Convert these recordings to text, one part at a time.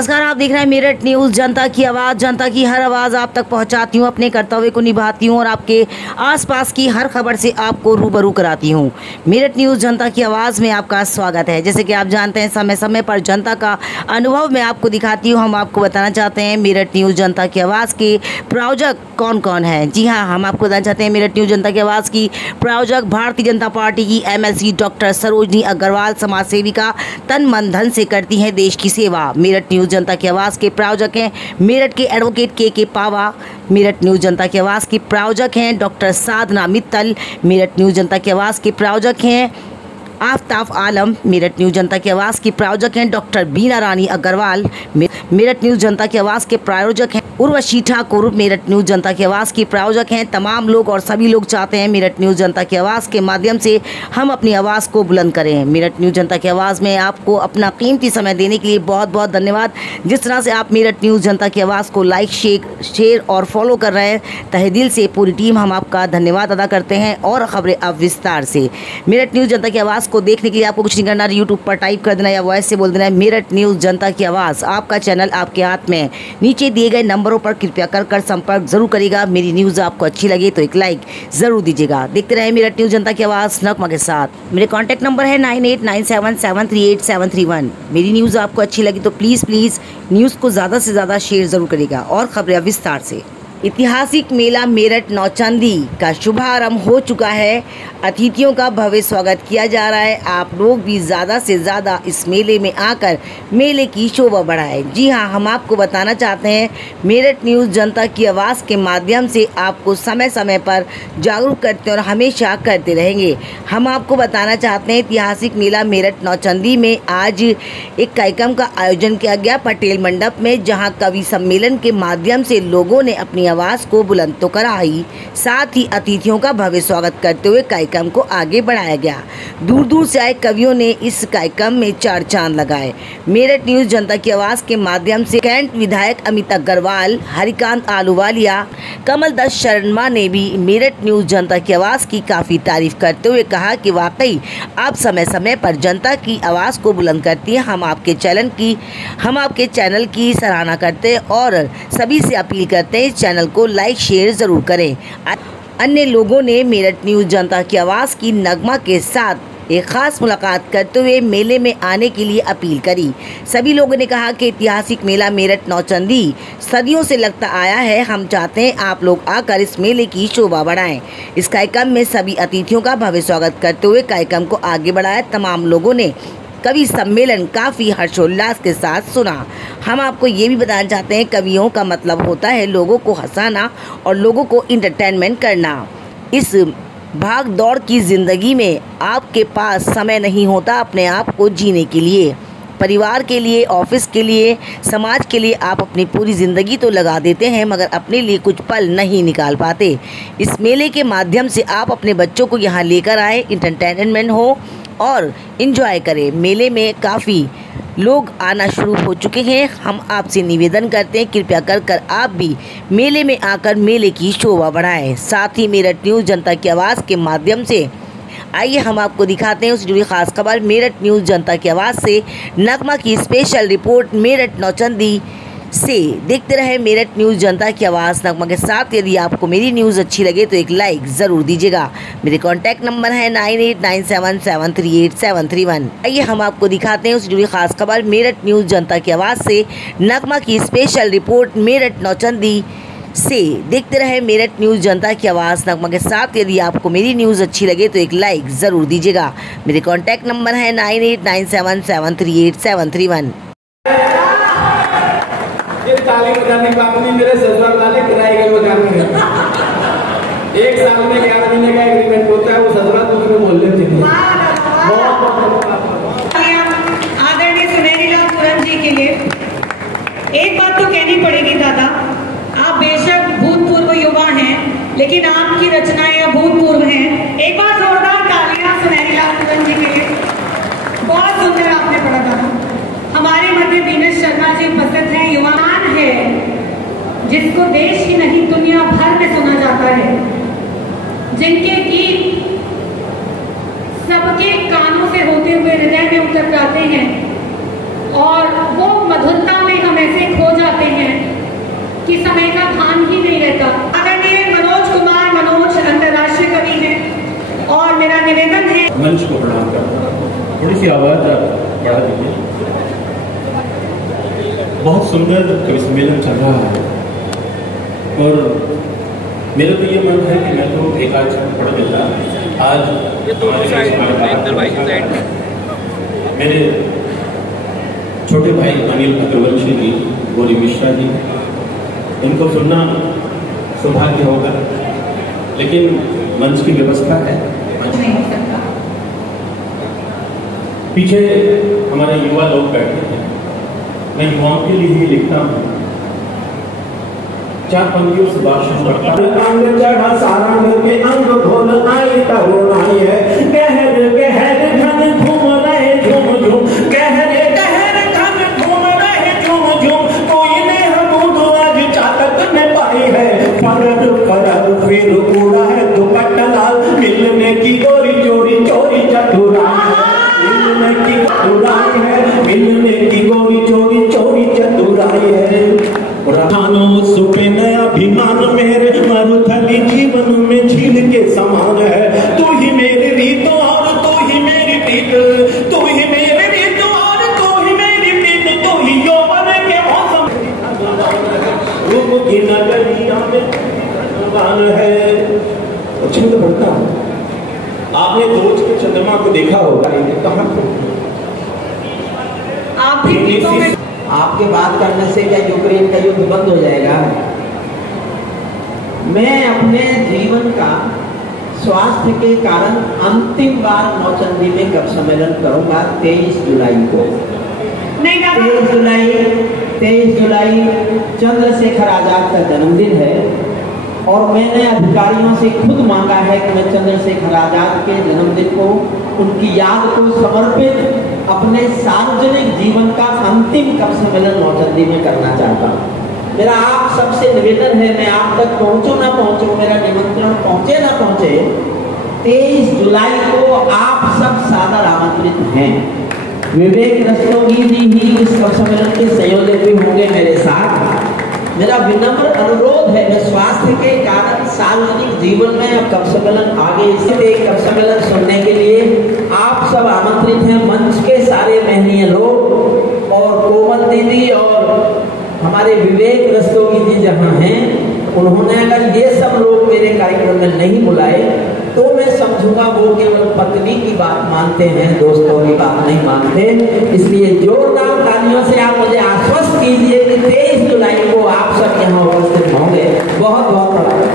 नमस्कार, आप देख रहे हैं मेरठ न्यूज। जनता की आवाज़, जनता की हर आवाज़ आप तक पहुंचाती हूं, अपने कर्तव्य को निभाती हूं और आपके आसपास की हर खबर से आपको रूबरू कराती हूं। मेरठ न्यूज जनता की आवाज़ में आपका स्वागत है। जैसे कि आप जानते हैं, समय समय पर जनता का अनुभव मैं आपको दिखाती हूँ। हम आपको बताना चाहते हैं मेरठ न्यूज जनता की आवाज़ के प्रायोजक कौन कौन है। जी हाँ, हम आपको बताना चाहते हैं मेरठ न्यूज जनता की आवाज़ की प्रायोजक भारतीय जनता पार्टी की MLC डॉक्टर सरोजनी अग्रवाल, समाज सेविका, तन मन धन से करती हैं देश की सेवा। मेरठ न्यूज जनता की आवाज़ के प्रायोजक हैं मेरठ के एडवोकेट के पावा। मेरठ न्यूज जनता की आवाज़ की प्रायोजक हैं डॉक्टर साधना मित्तल। मेरठ न्यूज जनता की आवाज़ के प्रायोजक हैं आफ्ताब आलम। मेरठ न्यूज जनता की आवाज़ की प्रायोजक हैं डॉक्टर बीना रानी अग्रवाल। मेरठ न्यूज जनता की आवाज़ के प्रायोजक हैं उर्वशी ठाकुर। मेरठ न्यूज जनता की आवाज़ की प्रायोजक हैं तमाम लोग और सभी लोग चाहते हैं मेरठ न्यूज जनता की आवाज़ के माध्यम से हम अपनी आवाज़ को बुलंद करें। मेरठ न्यूज जनता की आवाज़ में आपको अपना कीमती समय देने के लिए बहुत बहुत धन्यवाद। जिस तरह से आप मेरठ न्यूज जनता की आवाज़ को लाइक, शेयर और फॉलो कर रहे हैं, तहे दिल से पूरी टीम हम आपका धन्यवाद अदा करते हैं। और खबरें अब विस्तार से। मेरठ न्यूज जनता की आवाज़ को देखने के लिए आपको कुछ नहीं करना, यूट्यूब पर टाइप कर देना या वॉइस से बोल देना है मेरठ न्यूज जनता की आवाज़। आपका चैनल आपके हाथ में, नीचे दिए गए नंबरों पर कृपया कर संपर्क जरूर करिएगा। मेरी न्यूज़ आपको अच्छी लगे तो एक लाइक जरूर दीजिएगा। देखते रहे मेरठ न्यूज जनता की आवाज़ नगमा के साथ। मेरे कॉन्टैक्ट नंबर है 9897738731। मेरी न्यूज़ आपको अच्छी लगी तो प्लीज़ न्यूज़ को ज़्यादा से ज़्यादा शेयर जरूर करिएगा। और खबरें विस्तार से। ऐतिहासिक मेला मेरठ नौचंदी का शुभारंभ हो चुका है। अतिथियों का भव्य स्वागत किया जा रहा है। आप लोग भी ज़्यादा से ज़्यादा इस मेले में आकर मेले की शोभा बढ़ाएं। जी हाँ, हम आपको बताना चाहते हैं मेरठ न्यूज़ जनता की आवाज़ के माध्यम से आपको समय समय पर जागरूक करते हैं और हमेशा करते रहेंगे। हम आपको बताना चाहते हैं ऐतिहासिक मेला मेरठ नौचंदी में आज एक कार्यक्रम का आयोजन किया गया पटेल मंडप में, जहाँ कवि सम्मेलन के माध्यम से लोगों ने अपनी आवाज़ को बुलंद तो कराई, साथ ही अतिथियों का भव्य स्वागत करते हुए कार्यक्रम को आगे बढ़ाया गया। दूर दूर से आए कवियों ने इस कार्यक्रम में चार चांद लगाए। मेरठ न्यूज जनता की आवाज़ के माध्यम से कैंट विधायक अमित अग्रवाल, हरिकांत आलूवालिया, कमल दत्त शर्मा ने भी मेरठ न्यूज जनता की आवाज़ की काफ़ी तारीफ करते हुए कहा कि वाकई आप समय समय पर जनता की आवाज़ को बुलंद करती हैं। हम आपके चैनल की सराहना करते हैं और सभी से अपील करते हैं चैनल को लाइक शेयर ज़रूर करें। अन्य लोगों ने मेरठ न्यूज जनता की आवाज़ की नगमा के साथ एक खास मुलाकात करते हुए मेले में आने के लिए अपील करी। सभी लोगों ने कहा कि ऐतिहासिक मेला मेरठ नौचंदी सदियों से लगता आया है। हम चाहते हैं आप लोग आकर इस मेले की शोभा बढ़ाएं। इस कार्यक्रम में सभी अतिथियों का भव्य स्वागत करते हुए कार्यक्रम को आगे बढ़ाया। तमाम लोगों ने कवि सम्मेलन काफ़ी हर्षोल्लास के साथ सुना। हम आपको ये भी बताना चाहते हैं कवियों का मतलब होता है लोगों को हंसाना और लोगों को इंटरटेनमेंट करना। इस भाग दौड़ की ज़िंदगी में आपके पास समय नहीं होता अपने आप को जीने के लिए। परिवार के लिए, ऑफिस के लिए, समाज के लिए आप अपनी पूरी ज़िंदगी तो लगा देते हैं, मगर अपने लिए कुछ पल नहीं निकाल पाते। इस मेले के माध्यम से आप अपने बच्चों को यहाँ लेकर आए, इंटरटेनमेंट हो और इन्जॉय करें। मेले में काफ़ी लोग आना शुरू हो चुके हैं। हम आपसे निवेदन करते हैं कृपया कर आप भी मेले में आकर मेले की शोभा बढ़ाएं। साथ ही मेरठ न्यूज़ जनता की आवाज़ के माध्यम से आइए हम आपको दिखाते हैं उससे जुड़ी खास खबर। मेरठ न्यूज़ जनता की आवाज़ से नगमा की स्पेशल रिपोर्ट मेरठ नौचंदी से। देखते रहे मेरठ न्यूज़ जनता की आवाज़ नगमा के साथ। यदि आपको मेरी न्यूज़ अच्छी लगे तो एक लाइक ज़रूर दीजिएगा। मेरे कॉन्टैक्ट नंबर है 9897738731। आइए हम आपको दिखाते हैं उससे जुड़ी खास खबर। मेरठ न्यूज़ जनता की आवाज़ से नगमा की स्पेशल रिपोर्ट मेरठ नौचंदी से। देखते रहे मेरठ न्यूज़ जनता की आवाज़ नगमा के साथ। यदि आपको मेरी न्यूज़ अच्छी लगे तो एक लाइक ज़रूर दीजिएगा। मेरे कॉन्टैक्ट नंबर है 9897738731। ताली बजाने का अपनी मेरे ससुराल वाले किराए के मकान में 1 साल में 11 महीने का एग्रीमेंट होता है। वो ससुराल दूसरे मोहल्ले में आदरणीय सुनहरी लाल तुरंत जी के लिए एक बात तो कहनी पड़ेगी दादा, आप बेशक भूतपूर्व युवा हैं लेकिन आपकी रचनाएं अभूतपूर्व हैं। एक बार जोरदार तालियां सुनहरी लाल तुरंत जी के लिए। बहुत सुंदर आपने पढ़ा था। हमारे मध्य दिनेश शर्मा जी उपस्थित हैं। युवान है जिसको देश ही नहीं दुनिया भर में सुना जाता है, जिनके गीत सबके कानों से होते हुए हृदय में उतर जाते हैं और वो मधुरता में हमें बहुत सुंदर कवि सम्मेलन चल रहा है और मेरा तो ये मन है कि मैं तो एक आज पढ़ लेता। आज मेरे छोटे भाई अनिल अग्रवंशी जी, गौरी मिश्रा जी, इनको सुनना सौभाग्य होगा, लेकिन मंच की व्यवस्था है। पीछे हमारे युवा लोग बैठे हैं, मैं युवाओं के लिए ही लिखता हूँ। 4 पंक्तियों से बात शुरू करता हूँ। अंग चढ़ा सारंग के अंग धोल आई तरुणाई है, गहर गहर घन घूम रहे झूम झूम, गहर गहर घन घूम रहे झूम झूम, कोई ने हमूद आज चातक ने पाई है, फरर फरर फिर उड़ा है दुपट्टा लाल, मिलने की गोरी चोरी चोरी चतुराई है, मिलने की चतुराई है, मिलने की गोरी चोरी चोरी चतुराई है। रानो सुपे नया अभिमान मेरे मरुथली जीवन में झील के समान है, तू ही मेरी रीत और तू ही मेरी प्रीत, तू ही मेरी रीत और तू ही मेरी प्रीत, तू ही यौवन के मौसम रूप की नगरिया में भगवान है। छंद पढ़ता हूँ। आपने दोज के चंद्रमा को देखा होगा, कहाँ आप भी गीतों में आपके बात करने से क्या यूक्रेन का युद्ध बंद हो जाएगा? मैं अपने जीवन का स्वास्थ्य के कारण अंतिम बार नौचंदी में कवि सम्मेलन करूंगा 23 जुलाई को। 23 जुलाई चंद्रशेखर आजाद का जन्मदिन है और मैंने अधिकारियों से खुद मांगा है कि मैं चंद्रशेखर आजाद के जन्मदिन को, उनकी याद को समर्पित अपने सार्वजनिक जीवन का अंतिम कवि सम्मेलन नौचंदी में करना चाहता हूँ। मेरा आप सबसे निवेदन है, मैं आप तक पहुंचूं ना पहुंचूं, मेरा निमंत्रण पहुंचे ना पहुंचे, 23 जुलाई को आप सब सादर आमंत्रित हैं। विवेक रस्तोगी जी ही इस कवि सम्मेलन के संयोजक भी होंगे मेरे साथ। मेरा विनम्र अनुरोध है, मैं स्वास्थ्य के कारण सार्वजनिक जीवन में अब कवि सम्मेलन आगे, इसलिए कवि सम्मेलन सुनने के लिए आप सब आमंत्रित हैं। मंच के सारे महनीय लोग और कोमल दीदी और हमारे विवेक रस्तोगी जी जहाँ हैं, उन्होंने अगर ये सब लोग मेरे कार्यक्रम में नहीं बुलाए तो मैं समझूंगा वो केवल पत्नी की बात मानते हैं, दोस्तों की बात नहीं मानते। इसलिए जोरदार तालियों से आप मुझे आश्वस्त कीजिए कि 23 जुलाई को आप सब यहाँ उपस्थित होंगे। बहुत बहुत धन्यवाद।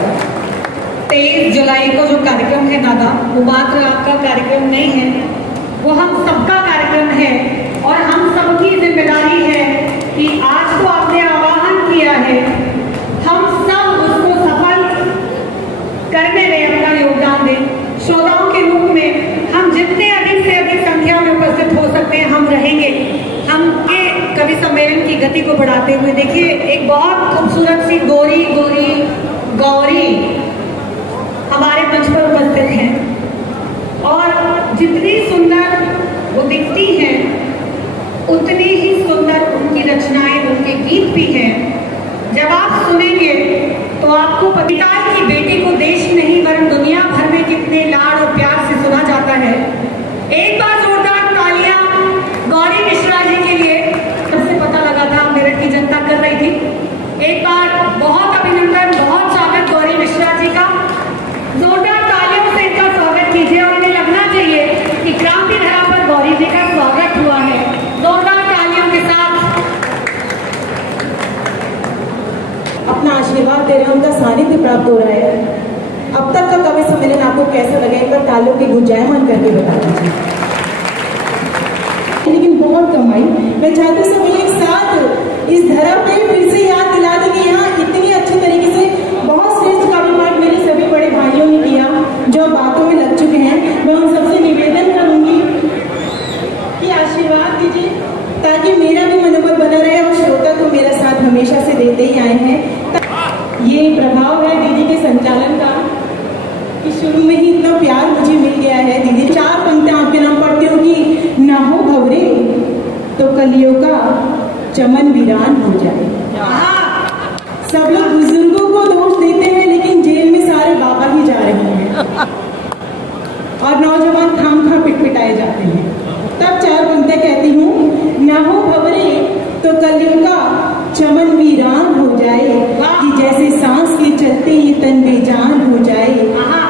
23 जुलाई को जो कार्यक्रम है दादा, वो मात्र आपका कार्यक्रम नहीं है, वो हम सबका कार्यक्रम है और हम सबकी जिम्मेदारी है कि आज तो आपने आह्वान किया है, हम सब उसको सफल करने में अपना योगदान दें। श्रोताओं के रूप में हम जितने अधिक से अधिक संख्या में उपस्थित हो सकते हैं हम रहेंगे। हम ये कवि सम्मेलन की गति को बढ़ाते हुए देखिए, एक बहुत खूबसूरत सी गौरी हमारे मंच पर उपस्थित हैं और जितनी सुंदर वो दिखती हैं उतनी ही सुंदर उनकी रचनाएं, उनके गीत भी हैं। जब आप सुनेंगे तो आपको पिता की बेटी को देश नहीं वरन दुनिया भर में कितने लाड और प्यार से सुना जाता है। एक बार जोरदार तालियां गौरी मिश्रा जी के लिए, सबसे पता लगा था मेरठ की जनता कर रही थी। एक बार बहुत अभिनंदन, बहुत स्वागत गौरी मिश्रा जी का। जोरदार तालियों से इनका स्वागत कीजिए और इन्हें लगना चाहिए कि क्रांति धरा पर गौरी जी का स्वागत हुआ है। जोरदार तालियों के साथ अपना आशीर्वाद दे रहे हैं, उनका सानिध्य प्राप्त हो रहा है। अब तक का कवि सम्मेलन आपको कैसा लगा, एक बार तालियों की गुंजायमान करके बता दीजिए। लेकिन बहुत कमाई, मैं चाहती हूँ सभी एक साथ इस धरा पे फिर से याद दिला दें कि यहाँ इतनी अच्छी तरीके से बहुत श्रेष्ठ काव्य पाठ मेरे सभी बड़े भाइयों ने किया जो बातों में लग चुके हैं। मैं उन सबसे निवेदन करूंगी कि आशीर्वाद दीजिए ताकि मेरा भी मनोबल बना रहे और श्रोता तो मेरा साथ हमेशा से देते ही आए हैं। ये प्रभाव है दीदी के संचालन का कि शुरू में ही इतना प्यार मुझे मिल गया है। दीदी 4 पंक्तियां आपके नाम पढ़ती हूँ कि ना हो भवरे तो कलियों का चमन वीरान हो जाए। सब लोग बुजुर्गों को दोष देते हैं लेकिन जेल में सारे बाबा ही जा रहे हैं और नौजवान खाम पिटपिटाए जाते हैं। तब 4 पंक्तियां कहती हूँ, ना हो भवरे तो कलियों का चमन वीरान हो जाए, कि जैसे सांस के चलते ये तन बेजान हो जाए।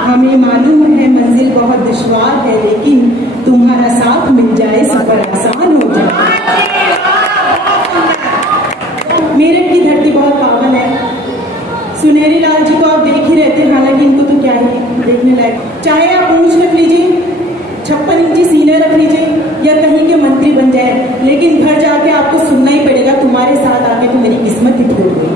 हमें मालूम है मंजिल बहुत दुश्वार है, लेकिन तुम्हारा साथ मिल जाए सफर आसान हो जाए। मेरठ की धरती बहुत पावन है। सुनहरी लाल जी को आप देख ही रहते हैं, हालांकि इनको तो क्या ही देखने लायक। चाहे आप ऊंच रख लीजिए, 56 इंची सीना रख लीजिए, या कहीं के मंत्री बन जाए, लेकिन घर जाके आपको सुनना ही पड़ेगा, तुम्हारे साथ आके तो मेरी किस्मत ही टूट गई।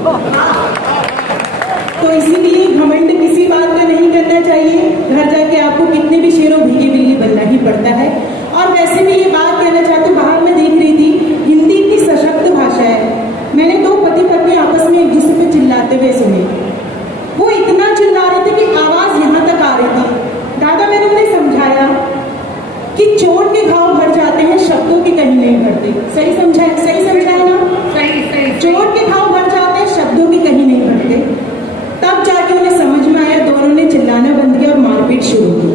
तो इसीलिए घमंड किसी बात का नहीं करना चाहिए। घर जाके आपको कितने भी शेरों भीगी बिल्ली बनना ही पड़ता है। और वैसे भी ये बात कहना चाहती हूँ, बाहर में देख रही थी, हिंदी इतनी सशक्त भाषा है। मैंने 2 पति पत्नी आपस में एक दूसरे पे चिल्लाते हुए सुने। वो इतना चिल्ला रहे थे कि आवाज यहाँ तक आ रही थी। दादा मैंने उन्हें समझाया कि चोट के घाव भर जाते हैं, शब्दों के कहीं नहीं भरते। सही समझाया ना? सही। चोट के घाव भर जाते हैं, शब्दों के कहीं नहीं भरते। तब जाके उन्हें समझ में आया, दोनों ने चिल्लाना बंद किया और मारपीट शुरू की।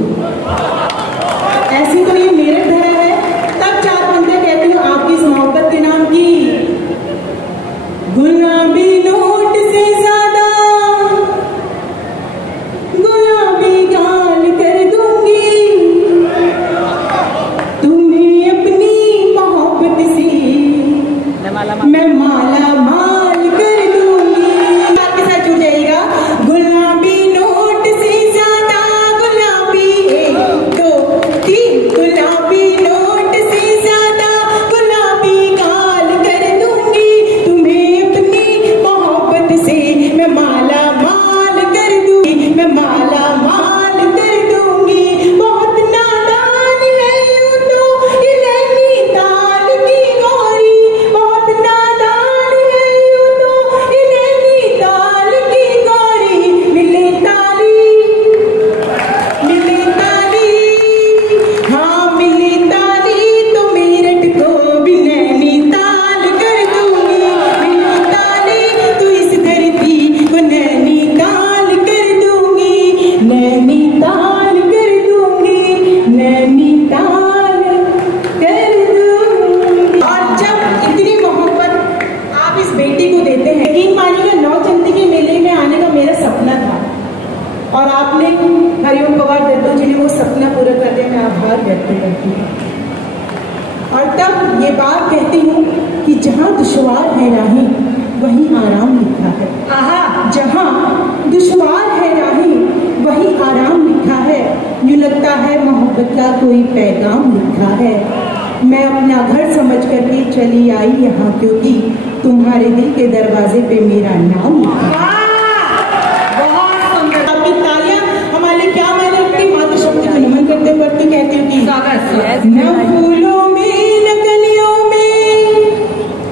ऐसी तो ये मेरठ धरा है। तब 4 बंदे कहती हूँ आपकी इस मोहब्बत के नाम की, गुलाबी नोट से ज्यादा गुलाबी गाल कर दूंगी तुम्हें अपनी मोहब्बत से, मैं माला माल कर दूंगी। आपके साथ जुड़ जाएगा। गुलाबी नोट से ज्यादा गुलाबी, 1 2 3, गुलाबी नोट से ज्यादा गुलाबी गाल कर दूंगी तुम्हें अपनी मोहब्बत से, मैं माला माल कर दूंगी, मैं माला माल कर दूंगी। बहुत नादान है यूं तो ये नैनीताल की गोरी, बहुत नादान है यूं तो ये नैनीताल की गोरी। मिले ताली, हाँ मिले ताली तो मेरठ को भी नैनीताल कर दूंगी। मिले ताली तो इस धरती को नैनीताल कर दूंगी, नैनीताल कर दूंगी, नैनीताल कर दूंगी। और जब इतनी मोहब्बत आप इस बेटी को देते हैं, यकीन मानिएगा नौचंदी के मेले में आने का मेरा सपना था, और आपने हरिओम पवार दत्तू जी ने वो सपना पूरा करने में आभार व्यक्त करती हूँ। और तब ये बात कहती हूँ कि जहाँ दुश्वार है राहें वहीं आराम लिखा है। जहाँ दुश्वार है राहें वहीं आराम लिखा है। यूँ लगता है मोहब्बत का कोई पैगाम लिखा है। मैं अपना घर समझ करके चली आई यहाँ, क्योंकि तुम्हारे दिल के दरवाजे पे मेरा नाम लिखा है। आपकी तालियां हमारे लिए क्या मायने रखती? मातृशक्ति को नमन करते करते कहती हूँ कि न फूलों में न कलियों में,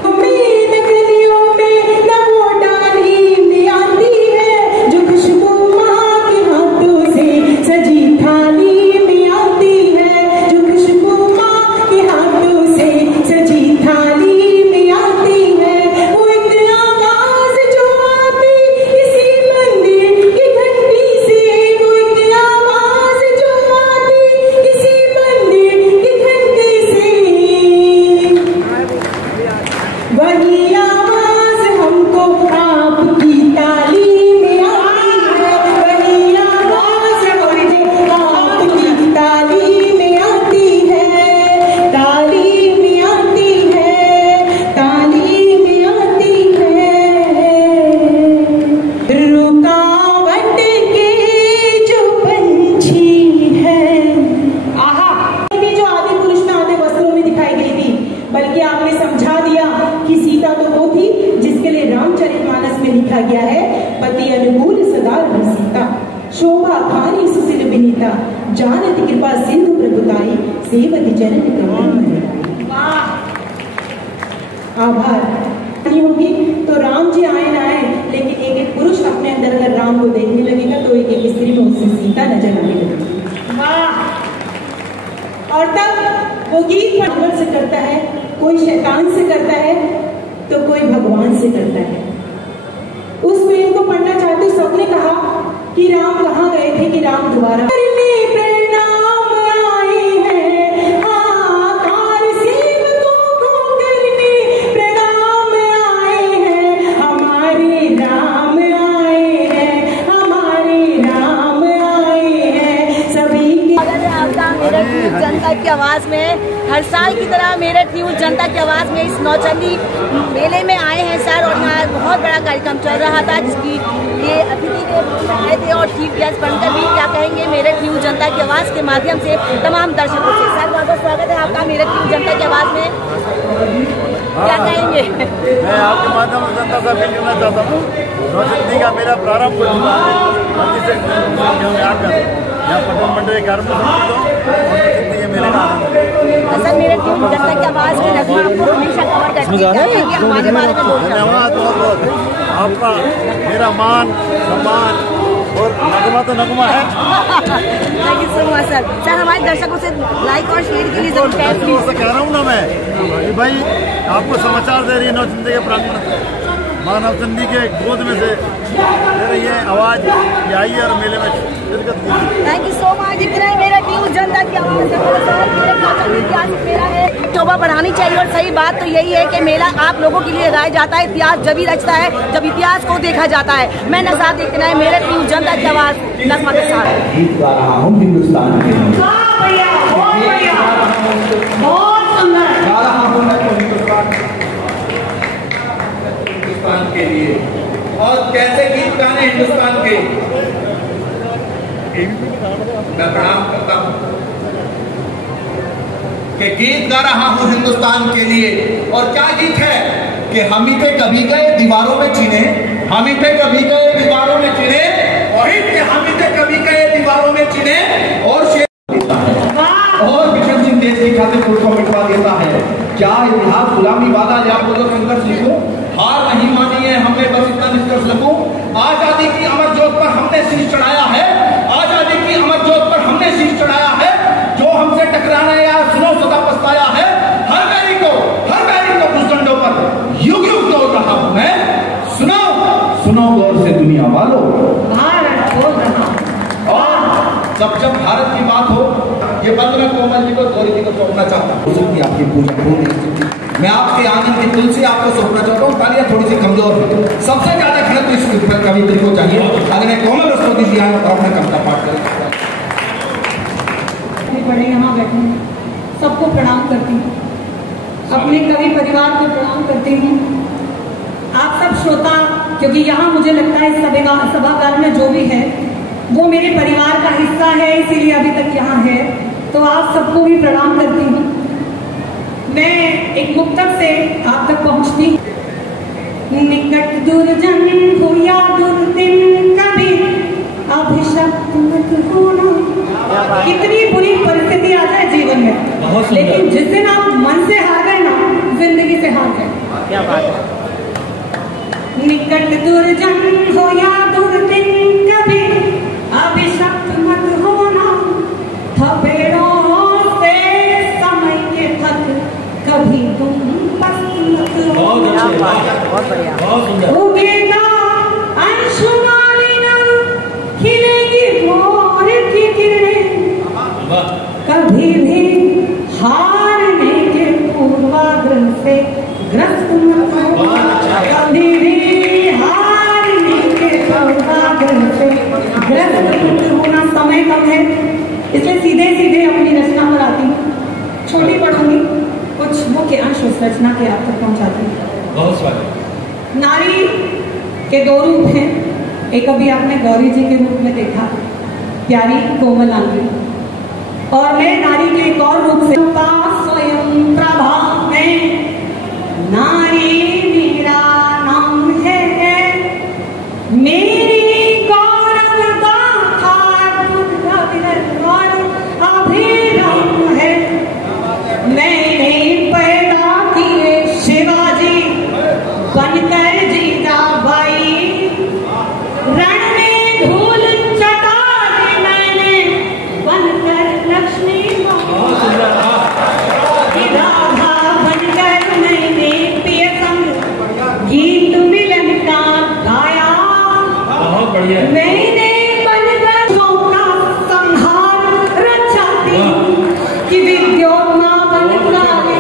न कलियों में न वो डाली में आती है जो खुशबू माँ के हाथों से सजी थाली में आती है, जो खुशबू माँ के हाथों से सजी थाली में आती है। वो एक आवाज जो आती इसी मंदिर की घंटी से, वो एक आवाज जो आती इसी मंदिर की घंटी से, वही आवाज हमको आपकी ताली में आती है, वही आवाज हमको आपकी ताली में आती है, ताली में आती है, ताली में आती है। रुकावट के जो पंछी है, जो आदि पुरुष में आधे वस्त्रों में दिखाई गई थी, बल्कि आपने समझा दिया कि सीता तो वो थी जिसके लिए रामचरितमानस में लिखा गया है, पति अनुकूल सदा रही सीता, शोभा खानी सुशील विनीता, जानत कृपा सिंधु प्रभुताई, सेवति चरण कमल में। आभार नहीं होगी तो राम जी आए ना आए, लेकिन एक एक पुरुष अपने अंदर अगर राम को देखने लगेगा तो एक एक स्त्री में उससे सीता नजर आने लगेगी। और तब वो गीत भगवान से करता है, कोई शैतान से करता है तो कोई भगवान से करता है। उस वेद को पढ़ना चाहते सबने कहा कि राम कहाँ गए थे कि राम दोबारा की आवाज़ में हर साल की तरह मेरठ न्यूज़ जनता की आवाज़ में इस नौचंदी मेले में आए हैं सर, और यहाँ बहुत बड़ा कार्यक्रम चल रहा था जिसकी ये अतिथि के रूप में आए थे और चीफ गेस्ट बनकर भी क्या कहेंगे मेरठ न्यूज़ जनता की आवाज़ के माध्यम से तमाम दर्शकों से। सर बहुत बहुत स्वागत है आपका मेरठ न्यूज़ जनता की आवाज़ में, क्या कहेंगे? मैं आपके माध्यम से जनता से अपील करना चाहता हूँ, नौचंदी का मेरा प्रारंभ हो चुका है यहाँ पटन मंडल के मेरे सर मेरठ न्यूज़ जनता की आवाज़ की नगमा आपको हमेशा कवर करती है, हमारे बारे में धन्यवाद बहुत बहुत आपका, मेरा मान सम्मान और नगमा तो नगमा है। Thank you so much sir. Sir हमारे दर्शकों से लाइक और शेयर के लिए जरूर कह रहा हूँ ना मैं कि भाई आपको समाचार दे रही है नौचंदी के प्रांगण मानव चंदी के गोद में से दे रही है आवाज, ये आई और मेले में शिरकत की। Thank you so much. दिख रहा है मेरा न्यूज़ जनता की आवाज़ मेला है, शोभा बढ़ानी चाहिए और सही बात तो यही है कि मेला आप लोगों के लिए लगाया जाता है, इतिहास जब ही रचता है जब इतिहास को देखा जाता है। मैं नज़ार देखना है मेरठ न्यूज़ जनता की आवाज़ नगमा के साथ गीत गा रहा हूँ हिंदुस्तान के लिए, बहुत सुंदर गा रहा हूँ मैं हिंदुस्तान के लिए। और कैसे गीत गाने हिंदुस्तान के, मैं प्रणाम करता हूं कि गीत गा रहा हूं हिंदुस्तान के लिए। और क्या गीत है कि हम ही थे कभी गए दीवारों में चीने, हम ही थे कभी गए दीवारों में चीने, वही थे हम ही थे कभी गए दीवारों में चीने। और बिशन सिंह देश की खातिर खुद को मिटवा देता है। क्या इतिहास गुलामी वादा या बोलो संघर्ष लिखूं, हार नहीं मानी है हमने, बस इतना निष्कर्ष लगूं। आजादी की अमर ज्योत पर हमने शीश चढ़ाया है, आजादी की अमर ज्योत पर हमने शीश चढ़ाया है। जो हमसे टकराना या सुनो सदा पछताया है, हर बैरी को भूखंडों पर युग युग दौड़ रहा हूं मैं। सुनो सुनो गौर से दुनिया वालों, भारत बोल रहा और जब भारत की बात हो, ये बंद मैं कोमल जी को गौरी जी को सौंपना चाहता हूँ। आपकी पूजा हो नहीं सकती। मैं आपके आनंद की तुलसी आपको सौंपना चाहता हूँ। तालियां थोड़ी सी कमजोर है, सबसे ज्यादा घनत्व इस कवित्री को चाहिए। अगर मैं कोमल रसपति जी आए तो अपना कविता पाठ करें। बड़े यहाँ बैठे हैं, सबको प्रणाम करती हूँ, अपने कवि परिवार को प्रणाम करती हूँ, आप सब श्रोता, क्योंकि यहाँ मुझे लगता है सभागार में जो भी है वो मेरे परिवार का हिस्सा है, इसीलिए अभी तक यहाँ है, तो आप सबको भी प्रणाम करती हूँ। मैं एक मुक्तक से आप तक पहुँचती हूँ। निकट दुर्जन हो या दुर्दिन कभी अभिशप्त मत होना। कितनी बुरी परिस्थिति आ जाए जीवन में, लेकिन जिस दिन आप मन से हार गए ना, जिंदगी से हार गए। क्या बात है। निकट दुर्जन हो या दुर्दिन कभी अभिशप्त मत होना। थपेड़ों से समय के थक कभी तुम पस्त मत होना। बहुत बढ़िया। उगेगा अंशुमालिना, खिलेगी भोर की किरणें, कभी भी हारने के पूर्वाग्रह से ग्रस्त मत होना। कभी भी हारने के पूर्वाग्रह से ग्रस्त मत होना। समय कम है, इसलिए सीधे सीधे अपनी रचना पर आती हूँ। छोटी पढ़ूंगी, कुछ मुख्य अंश उस रचना के आप तक पहुँचाती हूँ। बहुत स्वागत। नारी के दो रूप हैं, एक अभी आपने गौरी जी के रूप में देखा, प्यारी कोमलांगी, और मैं नारी के एक और रूप से स्वयं प्रभा में। नारी मेरा नाम है, मेरी गौरव गाथा अभिराम है। मैंने पैदा किए शिवाजी बनकर जीजाबाई, रण में धूल चटा दी मैंने बनकर लक्ष्मी राधा, बनकर मैंने प्रिय संग गीत मिलन का गाया। बहुत बढ़िया। मैंने बनकर का संहार रचा दी कि विद्योत्मा बनकर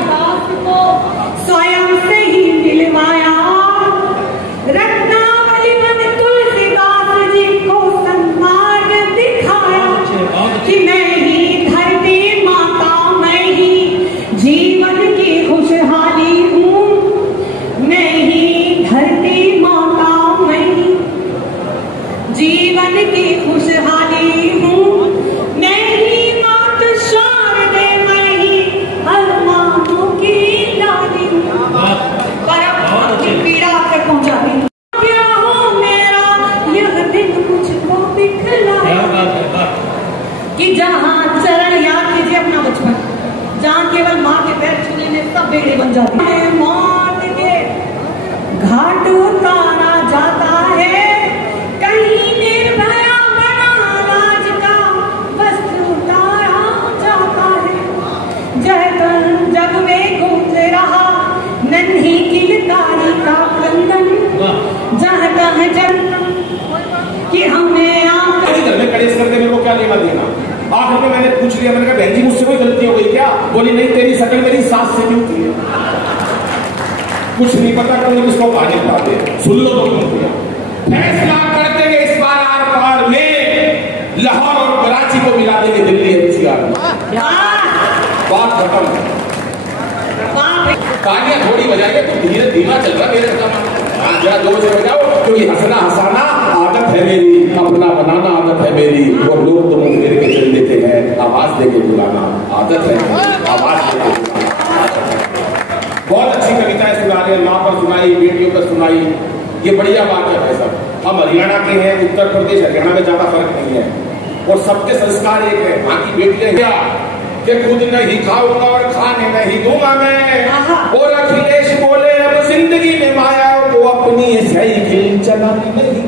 दास को स्वयं से ही मिलवाया। रत्नावली बन तुलसीदास जी को सन्मार्ग दिखाया कि मैं ही धरती माता, मैं उतारा जाता है, कहीं निर्भया बना राज का वस्त्र उतारा जाता है। जग में गूंज रहा नन्ही किलकारी का कंगन, जहाँ तहाँ जन कि हमें घर में कलेश करके मेरे को क्या लेना देना। आखिर में मैंने पूछ लिया, मैंने कहा बहन जी मुझसे कोई गलती हो गई क्या? बोली नहीं, तेरी शक्ल मेरी सास से मिलती है। कुछ नहीं पता कौन किसको पानी पाते, सुन लो तो फैसला कर देंगे इस बार आर पार में, लाहौर और कराची को मिला देंगे दिल्ली एनसीआर में। बात खत्म। तालियां थोड़ी बजाएंगे तो धीरे धीमा चल रहा मेरे साथ, जरा जोर से बजाओ, क्योंकि हंसना हंसाना आदत है मेरी, अपना बनाना आदत है मेरी, और लोग तो मुंह मेरे के चल देते हैं, आवाज देके बुलाना आदत है, आवाज देके बुलाना। बहुत अच्छी कविताएं सुना रहे हैं, माँ पर सुनाई, बेटियों पर सुनाई, ये बढ़िया बात है भाई साहब। हम हरियाणा के हैं, उत्तर प्रदेश हरियाणा में ज्यादा फर्क नहीं है, और सबके संस्कार एक है। वहां की बेटियां क्या कि खुद नहीं खाऊंगा और खाने नहीं दूंगा मैं, और अखिलेश बोले अब जिंदगी में माया को अपनी साइकिल चलानी नहीं।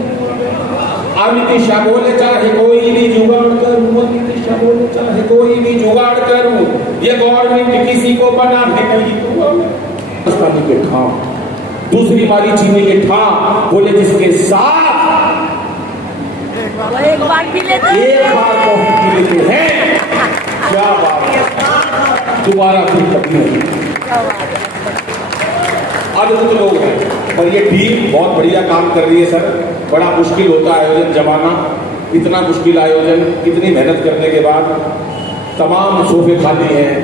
अमित शाह बोले चाहे कोई भी जुगाड़ करूं, अमित शाह बोले चाहे कोई भी जुगाड़ करूं, ये गवर्नमेंट किसी को बनाने नहीं दूंगा। के ठाम दूसरी बारी चीनी के ठाम बोले जिसके साथ एक बार पी लेते हैं, क्या बात है, दोबारा फिर कभी नहीं। अद्भुत लोग हैं, और ये टीम बहुत बढ़िया काम कर रही है सर। बड़ा मुश्किल होता है आयोजन जमाना, इतना मुश्किल आयोजन, इतनी मेहनत करने के बाद तमाम सोफे खाली हैं,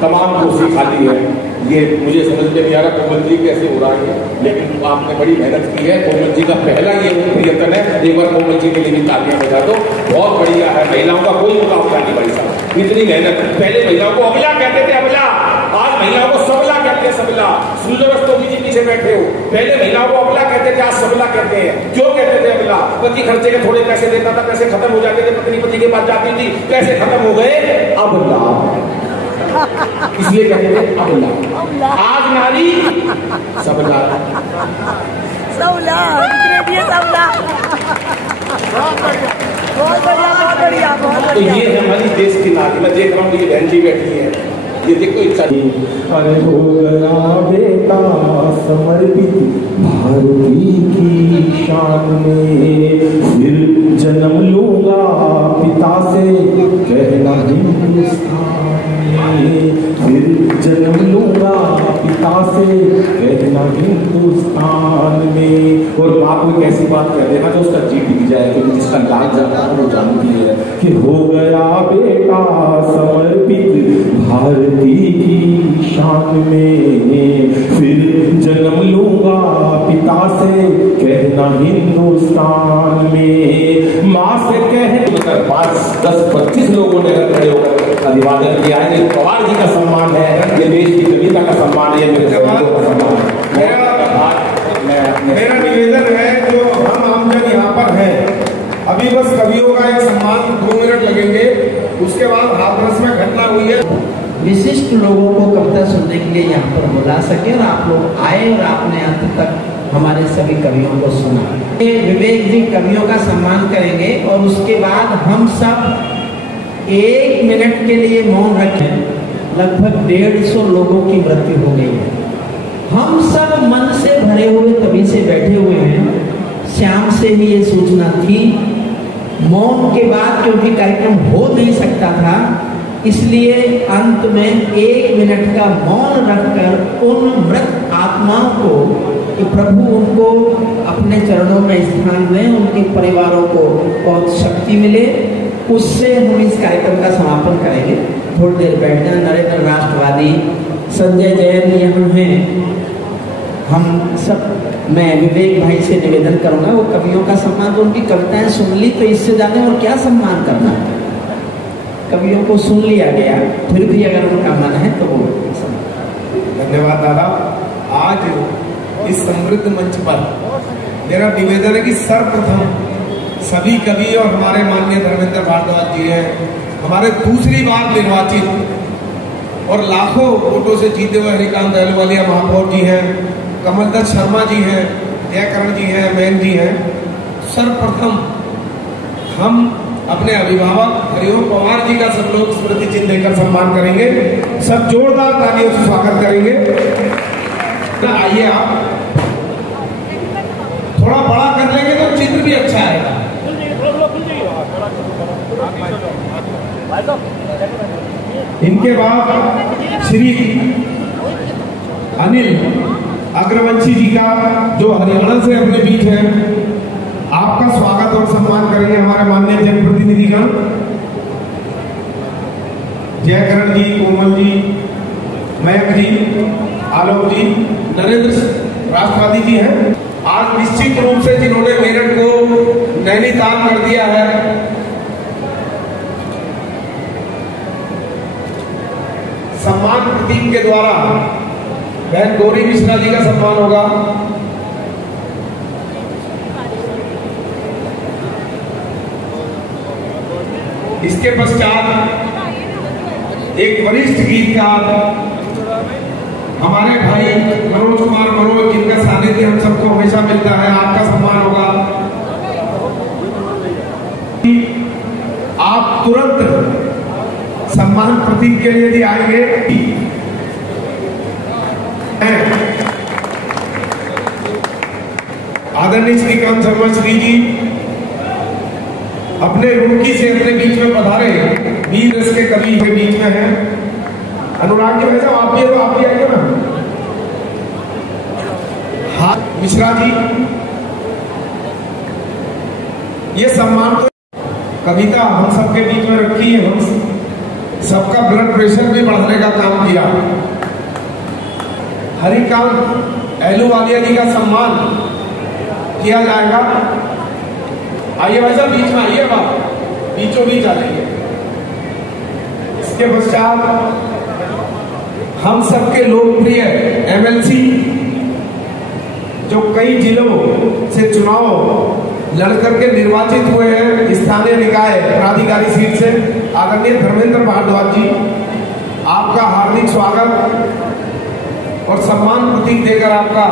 तमाम कुर्सी खाली है। ये मुझे समझ में नहीं आ रहा कोमल जी कैसे हो रहा है, लेकिन आपने बड़ी मेहनत की है। कोमल जी का पहला ये प्रयत्न है, एक बार कोमल जी के लिए भी तालियां बजा दो। बहुत बढ़िया है, महिलाओं का कोई मुकाबला नहीं भाई साहब, इतनी मेहनत। पहले महिलाओं को अबला कहते थे, अबला, आज महिलाओं को सबला कहते हैं, सबला। सुन लो दोस्तों, जी पीछे बैठे हो, पहले महिलाओं को अबला कहते थे, आज सबला कहते हैं। क्यों कहते थे अबला? पति खर्चे के थोड़े पैसे देता था, पैसे खत्म हो जाते थे, पत्नी पति के पास जाती थी, पैसे खत्म हो गए, अबला इसलिए कहते थे अबला। आज नारी सबला, सबला, सबला। बहुत बढ़िया, बहुत बढ़िया, बहुत तो बढ़िया। ये है हमारी देश की नारी। मैं देख रहा हूँ ये बहन जी बैठी है, ये देखो इच्छा। अरे हो गया बेटा समर्पित भारती की शान में, फिर जन्म लूंगा पिता से कहना हिंदुस्तान में, फिर जन्म लूंगा पिता से कहना हिंदुस्तान में। और बाप को कैसी बात कर देना जो उसका जी टिक जाए, क्योंकि जिसका लाज जाता है वो जानती है कि हो गया बेटा समर्पित भारती की शान में, फिर जन्म लूंगा पिता से कहना हिंदुस्तान में। माँ से कह 5-10-25 लोगों ने खड़े होकर अभिवादन किया है। पवार जी का सम्मान है, ये देश की कविता का सम्मान है, मेरे का सम्मान है। मेरा निवेदन है, जो हम आमजन यहाँ पर हैं, अभी बस कवियों का एक सम्मान 2 मिनट लगेंगे, उसके बाद हाथरस में घटना हुई है। विशिष्ट लोगों को कविता सुनने के लिए यहाँ पर बुला सके, और आप लोग आए और आपने अंत तक हमारे सभी कवियों को सुना। विवेक जी कवियों का सम्मान करेंगे, और उसके बाद हम सब 1 मिनट के लिए मौन रखें। लगभग 150 लोगों की मृत्यु हो गई है। हम सब मन से भरे हुए तभी से बैठे हुए हैं, शाम से ही ये सूचना थी। मौन के बाद क्योंकि कार्यक्रम हो नहीं सकता था, इसलिए अंत में 1 मिनट का मौन रखकर उन मृत आत्माओं को, कि प्रभु उनको अपने चरणों में स्थान दें, उनके परिवारों को बहुत शक्ति मिले, उससे हम इस कार्यक्रम का समापन करेंगे। थोड़ी देर बैठ जाए। नरेंद्र राष्ट्रवादी संजय जैन यहाँ हैं, हम सब, मैं विवेक भाई से निवेदन करूंगा, वो कवियों का सम्मान, तो उनकी कविताएं सुन ली, तो इससे ज्यादा और क्या सम्मान करना। कवियों को सुन लिया गया, फिर भी अगर उनका मन है तो वो। धन्यवाद दादा। आज इस समृद्ध मंच पर मेरा निवेदन है कि सर्वप्रथम सभी कवि और हमारे माननीय धर्मेंद्र भारद्वाज जी हैं, हमारे दूसरी बार निर्वाचित और लाखों वोटों से जीते हुए हरिकांत अहलुवालिया महापौर जी हैं, कमलदत्त शर्मा जी हैं, जयकरण जी हैं, मैन जी हैं, सर्वप्रथम हम अपने अभिभावक हरिओम पवार जी का सब लोग स्मृति चिन्ह देकर सम्मान करेंगे। सब जोरदार तालियों से स्वागत करेंगे। आइए, आप थोड़ा बड़ा कर लेंगे तो चित्र भी अच्छा आएगा। इनके बाद श्री अनिल अग्रवंशी जी का, जो हरियाणा से अपने बीच है, आपका स्वागत और सम्मान करेंगे हमारे माननीय जनप्रतिनिधिगण। जयकरण जी, कोमल जी, मयंक जी, आलोक जी, नरेंद्र राष्ट्रवादी जी हैं। आज निश्चित रूप से जिन्होंने मेरठ को नैनीताल कर दिया है, सम्मान प्रतीक के द्वारा बहन गौरी मिश्रा जी का सम्मान होगा। इसके पश्चात एक वरिष्ठ गीतकार हमारे भाई मनोज कुमार मनोज, जिनका सानिध्य हम सबको हमेशा मिलता है, आपका सम्मान होगा। आप तुरंत सम्मान प्रतीक के लिए यदि आएंगे, आदरणीय श्री कांत शर्मा श्री जी अपने रुड़की से अपने बीच में पधारे, वीर रस के कवि के बीच में हैं। अनुराग जी, वैसे आप भी आइए ना। हाँ, मिश्रा जी, ये सम्मान तो कविता हम सबके बीच में रखी है, हम सबका ब्लड प्रेशर भी बढ़ाने का काम किया। हरिकांत एलूवालिया जी का सम्मान किया जाएगा। आइए भाई साहब, बीच में आइए, बात बीचों बीच आ जाइए। इसके पश्चात हम सबके लोकप्रिय एमएलसी, जो कई जिलों से चुनाव लड़कर के निर्वाचित हुए हैं स्थानीय निकाय प्राधिकारी सीट से, आदरणीय धर्मेंद्र भारद्वाज जी, आपका हार्दिक स्वागत और सम्मान प्रतीक देकर आपका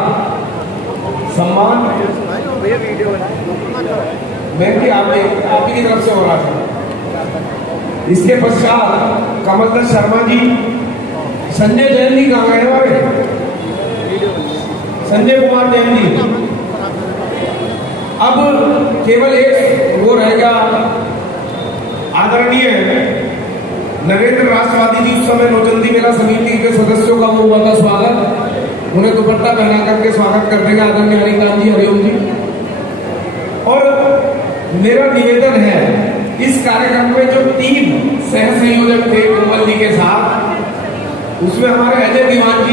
सम्मान मैं भी आप ही की तरफ से हो रहा था। इसके पश्चात कमलदत्त शर्मा जी, संजय जैन जी कहाँ गए हमारे, संजय कुमार जैन जी। अब केवल एक वो रहेगा, आदरणीय नरेंद्र राष्ट्रवादी जी, उस समय नौचंदी मेला समिति के सदस्यों का मुंह का स्वागत, उन्हें दुपट्टा पहना करके स्वागत कर देंगे आदरणीय हरिकांत जी, हरिओम जी। और मेरा निवेदन है, इस कार्यक्रम में जो 3 सह संयोजक थे कोमल जी के साथ, उसमें हमारे अजय दीवान जी,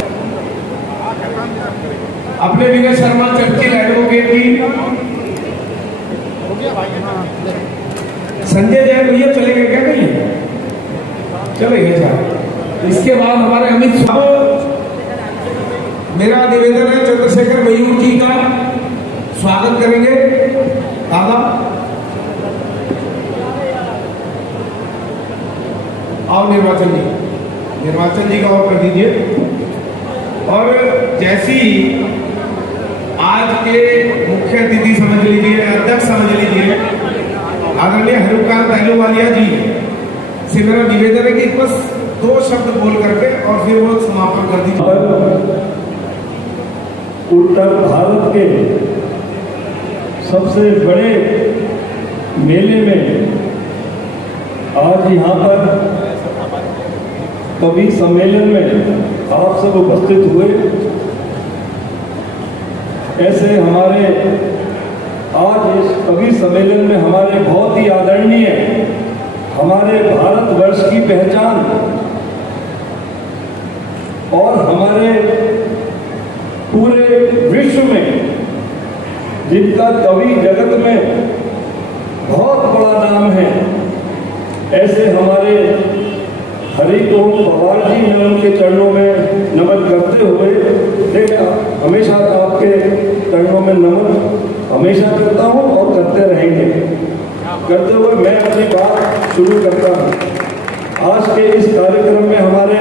अपने विनय शर्मा चर्चिल एडवोकेट की, संजय जैन भैया चले गए क्या, कहीं चले गए साहब। इसके बाद हमारे अमित शाह, मेरा निवेदन है चंद्रशेखर मयूर जी का स्वागत करेंगे दादा। और निर्वाचन जी का और कर दीजिए। और जैसी आज के मुख्य अतिथि समझ लीजिए, अध्यक्ष समझ लीजिए, आदरणीय हरिकांत एलूवालिया जी से मेरा निवेदन है कि बस 2 शब्द बोल करके और फिर वो समापन कर दीजिए। उत्तर भारत के सबसे बड़े मेले में आज यहाँ पर कवि सम्मेलन में आप सब उपस्थित हुए। ऐसे हमारे आज इस कवि सम्मेलन में हमारे बहुत ही आदरणीय, हमारे भारतवर्ष की पहचान और हमारे पूरे विश्व में जिनका कवि जगत में बहुत बड़ा नाम है, ऐसे हमारे हरिओम पवार जी, मैं उनके चरणों में नमन करते हुए, हमेशा आपके चरणों में नमन हमेशा करता हूँ और करते रहेंगे। करते हुए मैं अपनी बात शुरू करता हूँ। आज के इस कार्यक्रम में हमारे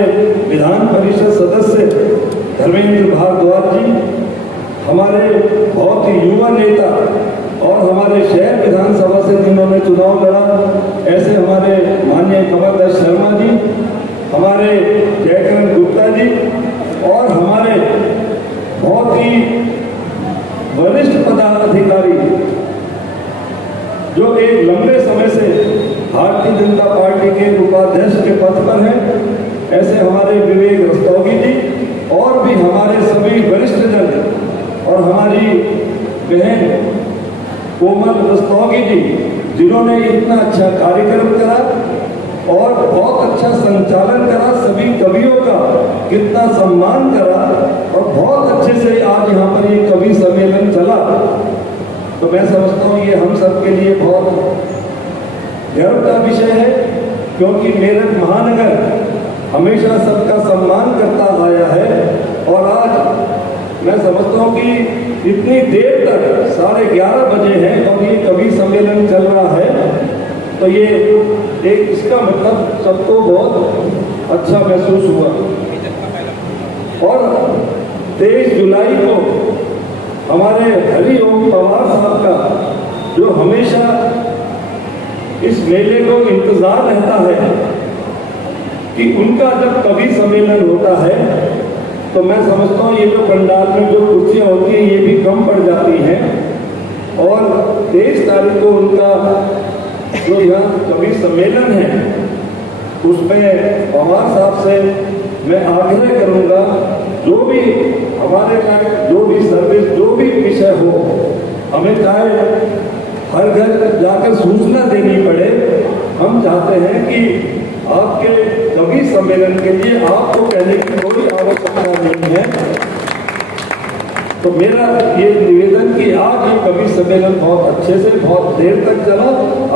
विधान परिषद सदस्य धर्मेंद्र भारद्वाज जी, हमारे बहुत ही युवा नेता और हमारे शहर विधानसभा से जिन्होंने चुनाव लड़ा, ऐसे हमारे माननीय कमल दत्त शर्मा जी, हमारे जयकरण गुप्ता जी और हमारे बहुत ही वरिष्ठ पदाधिकारी जो एक लंबे समय से भारतीय जनता पार्टी के उपाध्यक्ष के पद पर हैं, ऐसे हमारे विवेक रस्तोगी जी और भी हमारे सभी वरिष्ठ जन और हमारी बहन कोमल रस्तोगी जी, जिन्होंने इतना अच्छा कार्यक्रम करा और बहुत अच्छा संचालन करा, सभी कवियों का कितना सम्मान करा और बहुत अच्छे से आज यहाँ पर ये कवि सम्मेलन चला। तो मैं समझता हूँ ये हम सब के लिए बहुत गर्व का विषय है, क्योंकि मेरठ महानगर हमेशा सबका सम्मान करता आया है और आज मैं समझता हूँ कि इतनी देर तक 11:30 बजे हैं और ये कवि सम्मेलन चल रहा है, तो ये एक इसका मतलब सबको बहुत अच्छा महसूस हुआ। और 23 जुलाई को हमारे हरिओम पवार साहब का जो हमेशा इस मेले को इंतजार रहता है कि उनका जब कवि सम्मेलन होता है, तो मैं समझता हूँ ये जो पंडाल में जो कुर्सियाँ होती हैं ये भी कम पड़ जाती हैं और 23 तारीख को उनका जो यहाँ कवि सम्मेलन है उसमें पवार साहब से मैं आग्रह करूंगा, जो भी हमारे लायक जो भी सर्विस जो भी विषय हो, हमें चाहे हर घर जाकर सूचना देनी पड़े, हम चाहते हैं कि आपके कवि सम्मेलन के लिए आपको कहने की कोई आवश्यकता नहीं है। तो मेरा ये निवेदन कि आज ये कवि सम्मेलन बहुत अच्छे से बहुत देर तक चला,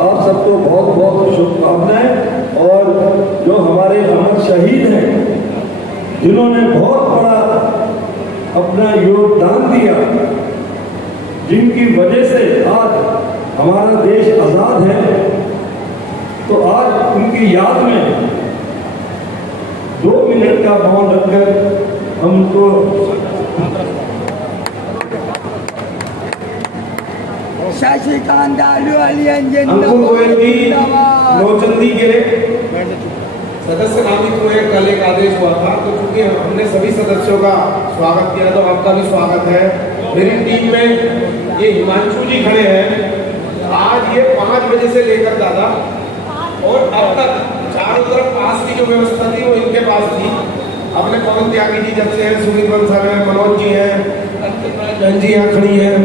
आप सबको बहुत बहुत शुभकामनाएं। और जो हमारे अमर शहीद हैं जिन्होंने बहुत बड़ा अपना योगदान दिया, जिनकी वजह से आज हमारा देश आजाद है, तो आज उनकी याद में 2 मिनट का मौन रखकर हम उनको अंकुर गोयल जी नौचंदी के सदस्य नामित हुए, कल एक आदेश हुआ था, तो चूंकि हमने सभी सदस्यों का स्वागत किया तो आपका भी स्वागत है। मेरी टीम में ये हिमांशु जी खड़े हैं, आज ये 5 बजे से लेकर दादा और अब तक चारों तरफ पास की जो व्यवस्था थी वो इनके पास थी। अपने पवन त्यागी जी जब से हैं, सुमित बंसल है, मनोज जी हैं, बहन जी यहाँ खड़ी हैं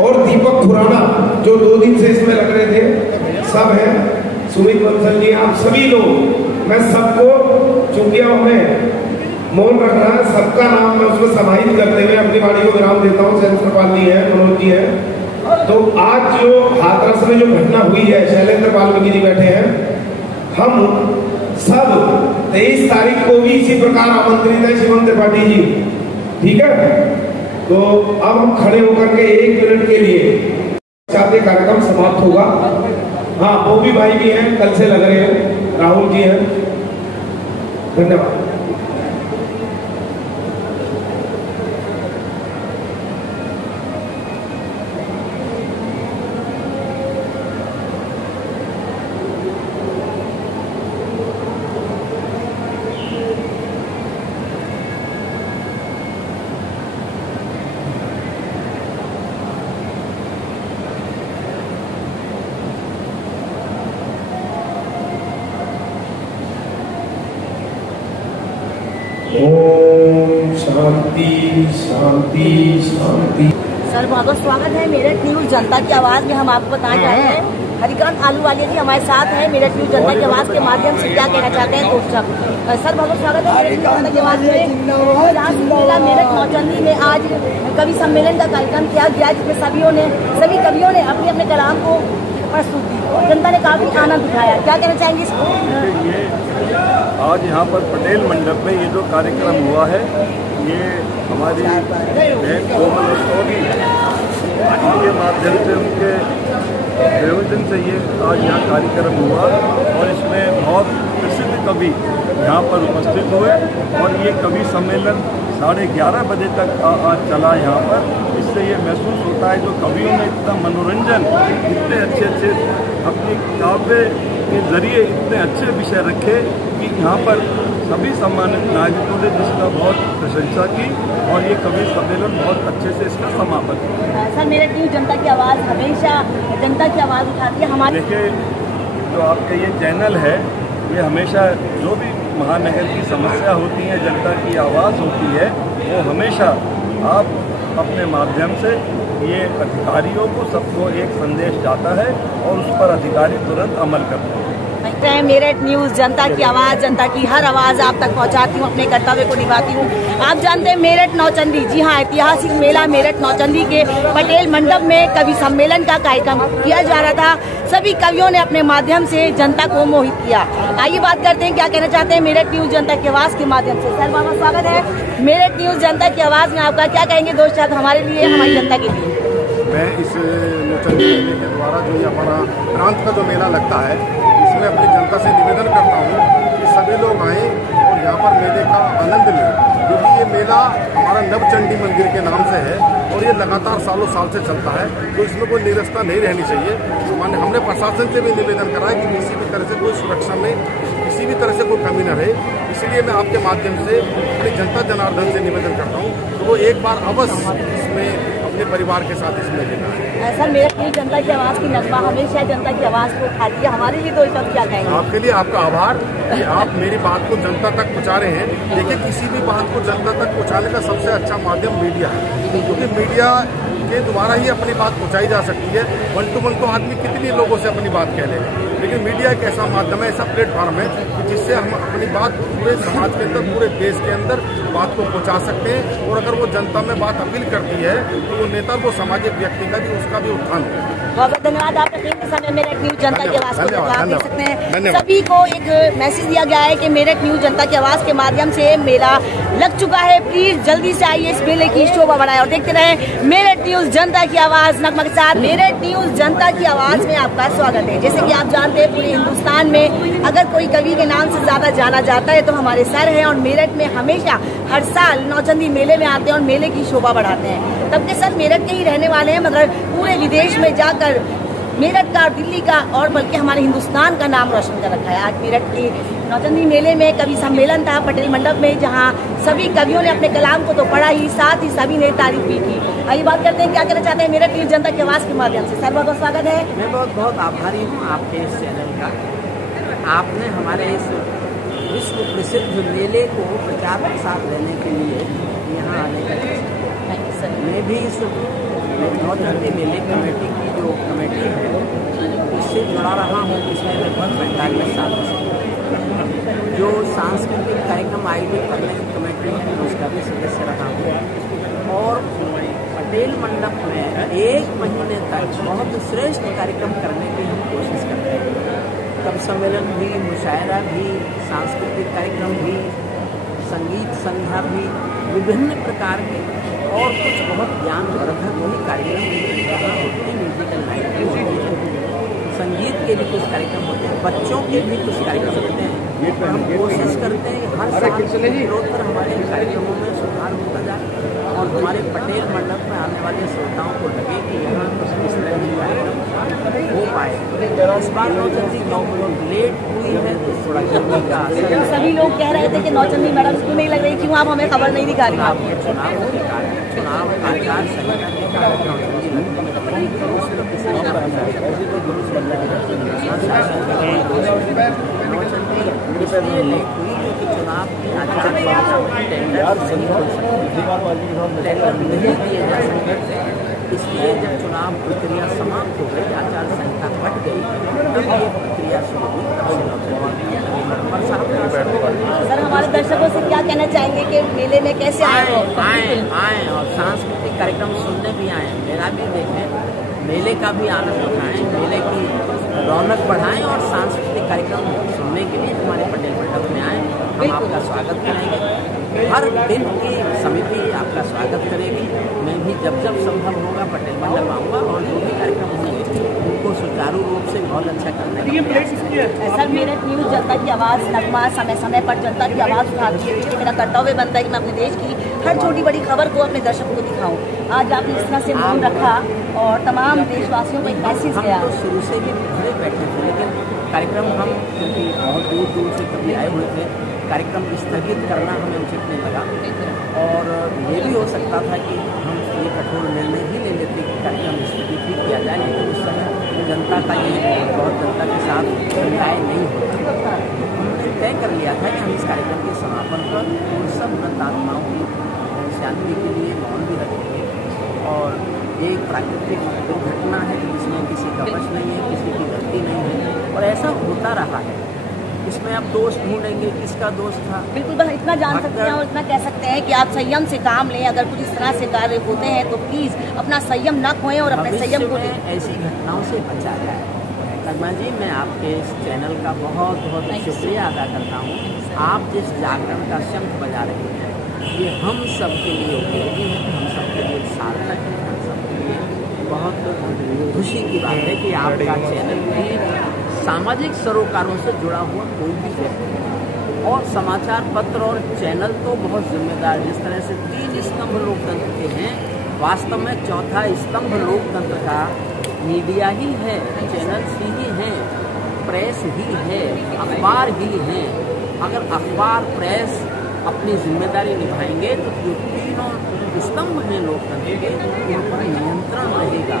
और दीपक खुराना जो 2 दिन से इसमें लग रहे थे, सब हैं, सुमित बंसल जी, आप सभी लोग, मैं सबको चूंकि अब हमें मौन रख रहा है, सबका नाम मैं उसको समाहित करते हुए अपनी वाणी को विराम देता हूँ। शैलेंद्र पालनी है, मनोज जी है। तो आज जो हाथरस में जो घटना हुई है, शैलेंद्र पालनी जी बैठे हैं, हम सब 23 तारीख को भी इसी प्रकार आमंत्रित है शिवम त्रिपाठी जी, ठीक है। तो अब हम खड़े होकर के 1 मिनट के लिए चाहते कार्यक्रम समाप्त होगा। हाँ, वो भी भाई भी हैं, कल से लग रहे हैं, राहुल जी हैं, धन्यवाद। ओम शांति शांति शांति। सर बहुत बहुत स्वागत है मेरठ न्यूज जनता की आवाज में। हम आपको बताना चाहते हैं हरिकांत आलूवालिया जी हमारे साथ हैं मेरठ न्यूज जनता की आवाज के माध्यम से क्या कहना चाहते हैं तो सर बहुत स्वागत है मेरठ न्यूज जनता की आवाज में। रासलीला मेरठ नौचंदी में आज कवि सम्मेलन का कार्यक्रम किया गया, जिसमें सभी कवियों ने अपने अपने कलाम को प्रस्तुत की और जनता ने काफी आनंद उठाया। क्या कहना चाहेंगे इसको? आज यहाँ पर पटेल मंडप में ये जो कार्यक्रम हुआ है, ये हमारी बहन कोमल रस्तोगी के माध्यम से उनके प्रयोजन से ये आज यहाँ कार्यक्रम हुआ और इसमें बहुत प्रसिद्ध कवि यहाँ पर उपस्थित हुए और ये कवि सम्मेलन 11:30 बजे तक आज चला यहाँ पर। इससे ये महसूस होता है जो कवियों ने इतना मनोरंजन, इतने अच्छे अपनी काव्य के जरिए इतने अच्छे विषय रखे कि यहाँ पर सभी सम्मानित नागरिकों ने जिसका बहुत प्रशंसा की और ये कवि सम्मेलन बहुत अच्छे से इसका समापन किया। सर, मेरठ न्यूज़ जनता की आवाज़ हमेशा जनता की आवाज़ उठाती है। हमारे देखिए, जो आपका ये चैनल है, ये हमेशा जो भी महानगर की समस्या होती है, जनता की आवाज़ होती है, वो हमेशा आप अपने माध्यम से ये अधिकारियों को सबको एक संदेश जाता है और उस पर अधिकारी तुरंत अमल करते हैं। मेरठ न्यूज़ जनता की आवाज़, जनता की हर आवाज़ आप तक पहुंचाती हूं, अपने कर्तव्य को निभाती हूं। आप जानते हैं मेरठ नौचंदी, जी हां, ऐतिहासिक मेला मेरठ नौचंदी के पटेल मंडप में कवि सम्मेलन का कार्यक्रम किया जा रहा था। सभी कवियों ने अपने माध्यम से जनता को मोहित किया। आइए बात करते हैं क्या कहना चाहते हैं मेरठ न्यूज़ जनता की आवाज़ के माध्यम से। सर, बहुत स्वागत है मेरठ न्यूज़ जनता की आवाज़ में आपका। क्या कहेंगे दोस्त साहब हमारे लिए, हमारी जनता के लिए? मैं इस नौचंदी मेले के द्वारा जो ये हमारा प्रांत का जो मेला लगता है, इसमें अपनी जनता से निवेदन करता हूँ कि सभी लोग आएँ और यहाँ पर मेले का आनंद लें, क्योंकि ये मेला हमारा नवचंडी मंदिर के नाम से है और ये लगातार सालों साल से चलता है, तो इसमें कोई निरस्ता नहीं रहनी चाहिए। तो हमने प्रशासन से भी निवेदन करा है कि किसी भी तरह से कोई सुरक्षा में किसी भी तरह से कोई कमी न रहे। इसलिए मैं आपके माध्यम से अपनी जनता जनार्दन से निवेदन करता हूँ तो वो एक बार अवश्य इसमें अपने परिवार के साथ इसमें लेना है। सर, मेरठ न्यूज़ जनता की आवाज़ की नगमा हमेशा जनता की आवाज़ को उठाती है। हमारे लिए दोस्त साहब क्या कहेंगे? आपके लिए आपका आभार कि आप मेरी बात को जनता तक पहुँचा रहे हैं। देखिए, किसी भी बात को जनता तक पहुँचाने का सबसे अच्छा माध्यम मीडिया है, क्योंकि मीडिया के द्वारा ही अपनी बात पहुँचाई जा सकती है। 1 to 1 तो आदमी कितनी लोगों से अपनी बात कह लेगा, लेकिन मीडिया एक ऐसा माध्यम है, ऐसा प्लेटफॉर्म है कि जिससे हम अपनी बात पूरे समाज के अंदर, पूरे देश के अंदर बात को पहुंचा सकते हैं। और अगर वो जनता में बात अपील करती है तो वो नेता, वो सामाजिक व्यक्ति का भी, उसका भी उत्थान है। बहुत बहुत धन्यवाद। आपका कीमती समय मेरठ न्यूज़ जनता की आवाज़ को आप देख सकते हैं। सभी को एक मैसेज दिया गया है कि मेरठ न्यूज़ जनता की आवाज़ के माध्यम से मेला लग चुका है। प्लीज जल्दी से आइए, इस मेले की शोभा बढ़ाएं और देखते रहें मेरठ न्यूज़ जनता की आवाज़ नगमा के साथ। मेरठ न्यूज़ जनता की आवाज़ में आपका स्वागत है। जैसे कि आप जानते हैं, पूरे हिंदुस्तान में अगर कोई कवि के नाम से ज्यादा जाना जाता है तो हमारे सर हैं, और मेरठ में हमेशा हर साल नौचंदी मेले में आते हैं और मेले की शोभा बढ़ाते हैं। तब के सर मेरठ के ही रहने वाले हैं, मगर पूरे विदेश में जाकर मेरठ का, दिल्ली का और बल्कि हमारे हिंदुस्तान का नाम रोशन कर रखा है। आज मेरठ की नौचंदी मेले में कवि सम्मेलन था पटेल मंडप में, जहां सभी कवियों ने अपने कलाम को तो पढ़ा ही, साथ ही सभी ने तारीफ भी की। आइए बात करते हैं क्या कहना चाहते हैं मेरठ न्यूज़ जनता की आवाज़ के माध्यम से। सर, बहुत बहुत स्वागत है। मैं बहुत बहुत आभारी हूँ आपके इस चैनल का। आपने हमारे इस विश्व प्रसिद्ध मेले को प्रचार प्रसार देने के लिए यहाँ आने का मैं भी इस नौचंदी मेले कमेटी की जो कमेटी है उससे जुड़ा रहा हूँ। इसमें लगभग 45 साल से जो सांस्कृतिक कार्यक्रम आयोजित करने की कमेटी है उसका भी सदस्य रहा हूँ। और पटेल मंडप में 1 महीने तक बहुत श्रेष्ठ कार्यक्रम करने की हम कोशिश करते हैं। कवि सम्मेलन भी, मुशायरा भी, सांस्कृतिक कार्यक्रम भी, संगीत संध्या भी, विभिन्न प्रकार के और कुछ बहुत ज्ञानवर्धक वही कार्यक्रम यहाँ होते हैं। म्यूजिकल नाइट भी होती है, संगीत के भी कुछ कार्यक्रम होते हैं, बच्चों के भी कुछ कार्यक्रम होते हैं। हम कोशिश करते हैं हर साल उत्तरोत्तर हमारे कार्यक्रमों में सुधार होता जाए और हमारे पटेल मंडप में आने वाले श्रोताओं को लगे कि यहाँ इस तरह के कार्यक्रम हो पाए। इस बार नौचंदी बहुत लेट हुई है तो थोड़ा जल्दी का असर। सभी लोग कह रहे थे कि नौचंदी मैडम क्यों नहीं लग रही, क्यों आप हमें खबर नहीं दिखा रही? आपके चुनाव के कारण, चुनाव आचार संहिता के कारण नौचंदी इसलिए लेट हुई क्योंकि चुनाव की आचार संहिता में टेंडर नहीं हो सकते, टेंडर नहीं दिए जा सकते। इसलिए जब चुनाव प्रक्रिया समाप्त हो गई, आचार संहिता हट गई, तब ये प्रक्रिया शुरू हुई। सर, हमारे दर्शकों से क्या कहना चाहेंगे कि मेले में कैसे आए और सांस्कृतिक कार्यक्रम सुनने भी आए, मेला भी देखें, मेले का भी आनंद उठाएं, मेले की रौनक बढ़ाएं और सांस्कृतिक कार्यक्रम सुनने के लिए हमारे पटेल मंडप में आएं। हम आपका स्वागत करेंगे, हर दिन की समिति आपका स्वागत करेगी। मैं भी जब जब संभव होगा पटेल मंडप आऊँगा और जो भी कार्यक्रम होंगे उनको सुचारू रूप से बहुत अच्छा करने का। सर, मेरठ न्यूज़ जनता की आवाज़ नगमा समय समय पर जनता की आवाज़ उठाती है, क्योंकि मेरा कर्तव्य बनता है कि मैं अपने देश की हर छोटी बड़ी खबर को अपने दर्शकों को दिखाऊं। आज आपने इस तरह से मौन रखा और तमाम देशवासियों को एक मैसेज हम गया। तो शुरू से भी घरे बैठे थे, लेकिन कार्यक्रम हम क्योंकि बहुत दूर दूर से कभी आए हुए थे, कार्यक्रम स्थगित करना हमें उचित नहीं लगा। और ये भी हो सकता था कि हम ये कठोर निर्णय ही ले लेते कि कार्यक्रम स्थगित ही किया जाए, लेकिन उस समय जनता का ये बहुत जनता के साथ न्याय नहीं होता। हमने तय कर लिया था कि हम इस कार्यक्रम के समापन पर उन सब मृत आत्माओं की शांति के लिए मौन भी रखेंगे। और एक प्राकृतिक दुर्घटना है जिसमें किसी का वश नहीं है, किसी की गलती नहीं है, और ऐसा होता रहा है। इसमें आप दोष ढूंढेंगे किसका दोष था। बिल्कुल, बस इतना जान सकते हैं और इतना कह सकते हैं कि आप संयम से काम लें। अगर कुछ इस तरह से कार्य होते हैं तो प्लीज अपना संयम न खोएं और अपने संयम को लें। ऐसी घटनाओं से बचा जाए। नगमा जी, मैं आपके इस चैनल का बहुत बहुत शुक्रिया अदा करता हूँ। आप जिस जागरण का शंख बजा रहे हैं ये हम सब के लिए उपयोगी है, हम सब के लिए सार्थक है, हम सब के लिए बहुत खुशी की बात है कि आपका चैनल भी सामाजिक सरोकारों से जुड़ा हुआ कोई भी व्यक्ति और समाचार पत्र और चैनल तो बहुत जिम्मेदार। जिस तरह से 3 स्तंभ लोकतंत्र के हैं, वास्तव में चौथा स्तंभ लोकतंत्र का मीडिया ही है, चैनल्स ही हैं, प्रेस ही है, अखबार ही है। अगर अखबार प्रेस अपनी जिम्मेदारी निभाएंगे तो जो 3 स्तंभ हैं लोकतंत्र के, उन पर नियंत्रण रहेगा।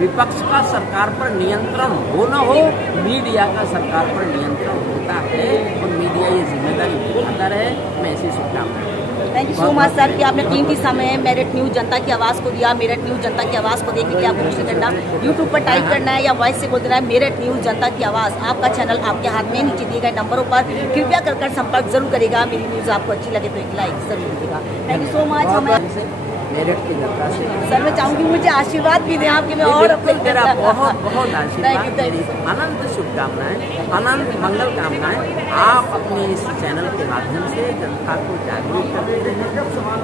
विपक्ष का सरकार पर नियंत्रण हो न हो, मीडिया का सरकार पर नियंत्रण होता है और मीडिया ये जिम्मेदारी निभाता रहे। मैं ऐसी शुभकामनाएं। Thank you so much sir कि आपने कीमती समय मेरठ न्यूज़ जनता की आवाज़ को दिया। मेरठ न्यूज़ जनता की आवाज़ को देखने के लिए आपको कुछ नहीं करना, यूट्यूब पर टाइप करना है या वॉइस से बोल देना है मेरठ न्यूज़ जनता की आवाज़। आपका चैनल आपके हाथ में, नीचे दिए गए नंबरों पर कृपया कर संपर्क जरूर करेगा। मेरी न्यूज़ आपको अच्छी लगे तो एक लाइक जरूर दीजिएगा। Thank you so much. हमें मेरठ की जनता से सर मैं चाहूँगी मुझे आशीर्वाद भी दें आपके, मैं और अपने तेरा बहुत बहुत आशीर्वाद, मेरी अनंत शुभकामनाएं, अनंत मंगल कामनाएं। आप अपने इस चैनल के माध्यम से जनता को जागरूक करते रहें,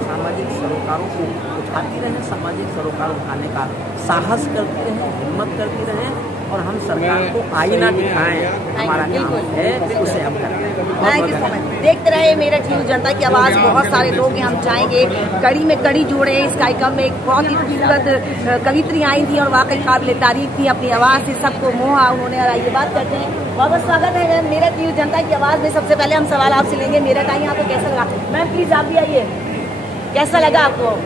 सामाजिक सरोकारों को उठाती रहें, सामाजिक सरोकार उठाने का साहस करती रहें, हिम्मत करती रहें और हम सरकार को आईना दिखाएं। हमारा काम है उसे हम करें। Thank you so much. देखते रहे मेरठ न्यूज़ जनता की आवाज़। बहुत सारे लोग हैं, हम चाहेंगे कड़ी में कड़ी जोड़े। इस कार्यक्रम में एक बहुत ही खूबसूरत कवित्री आई थी और वाकई काबिल तारीफ थी, अपनी आवाज़ से सबको मोहा उन्होंने। और आइए बात करते हैं, बहुत बहुत स्वागत है मेरठ न्यूज़ जनता की आवाज़ में। सबसे पहले हम सवाल आपसे लेंगे, मेरठ आई आपको कैसा लगा? मैम प्लीज़ आप भी आइए, कैसा लगा आपको?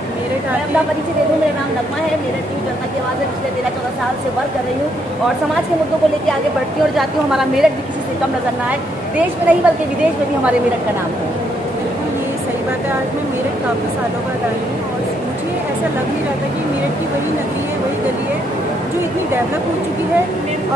अपना परिचय दे दूँ, मेरा नाम नगमा है, मेरठ न्यूज़ जनता की आवाज़ है। पिछले 13-14 साल से वर्क कर रही हूँ और समाज के मुद्दों को लेकर आगे बढ़ती हूँ और जाती हूँ। हमारा मेरठ भी किसी से कम नजर ना आए, देश में नहीं बल्कि विदेश में भी हमारे मेरठ का नाम है। ये सही बात है। आज मैं मेरठ काफ़ी सालों बाद आई हूँ और मुझे ऐसा लग नहीं रहा था कि मेरठ की वही नदी है, वही गली है जो इतनी डेवलप हो चुकी है।